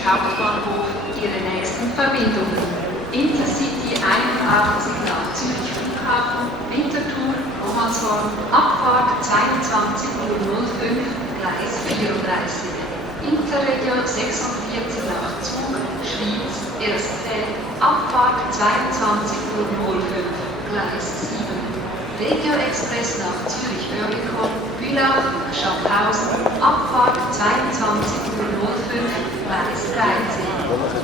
Zürich Hauptbahnhof ihre nächsten Verbindungen. Intercity 81 nach Zürich Flughafen, Winterthur, Romanshorn, Abfahrt 22:05, Gleis 34. Interregio 46 nach Zug, Schwyz, Erstfeld, Abfahrt 22:05, Gleis 7. Regio Express nach Zürich-Oerlikon, Bülach, Schaffhausen, Abfahrt 22:05, Gleis 13.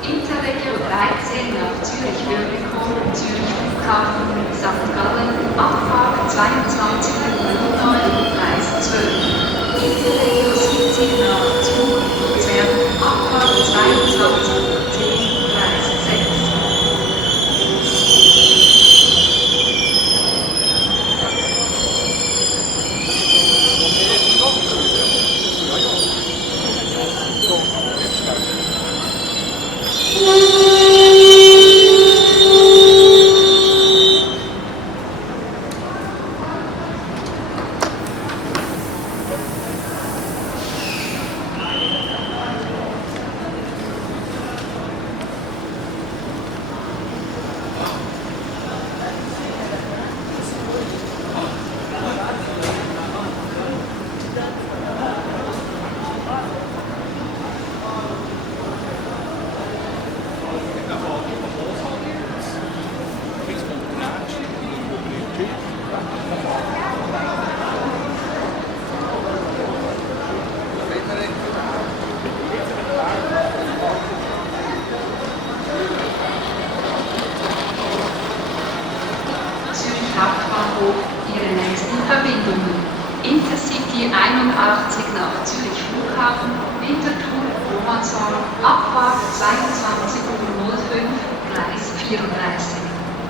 Interregio 13 nach Zürich-Oerlikon, Zürich Flughafen, St. Gallen, Abfahrt 22:09, Gleis 12. Interregio 17 nach Zug, Luzern, Abfahrt 22:10, Gleis 6. Hauptbahnhof ihre nächsten Verbindungen. Intercity 81 nach Zürich Flughafen, Winterthur, Romanshorn, Abfahrt 22:05, Gleis 34.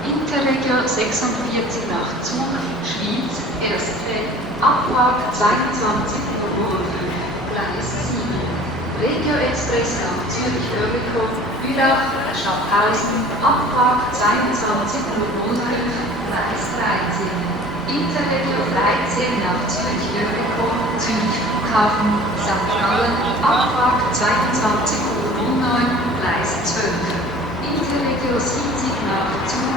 Interregio 46 nach Zug, Schwyz, Erstfeld, Abfahrt 22:05, Gleis 7. Regio Express nach Zürich-Oerlikon, Bülach, Schaffhausen, Abfahrt 22:05, Gleis 13. Interregio 13 nach Zürich-Oerlikon, Zürich Flughafen, St. Gallen, Abfahrt 22:09, Gleis 12. Interregio 70 nach Zug,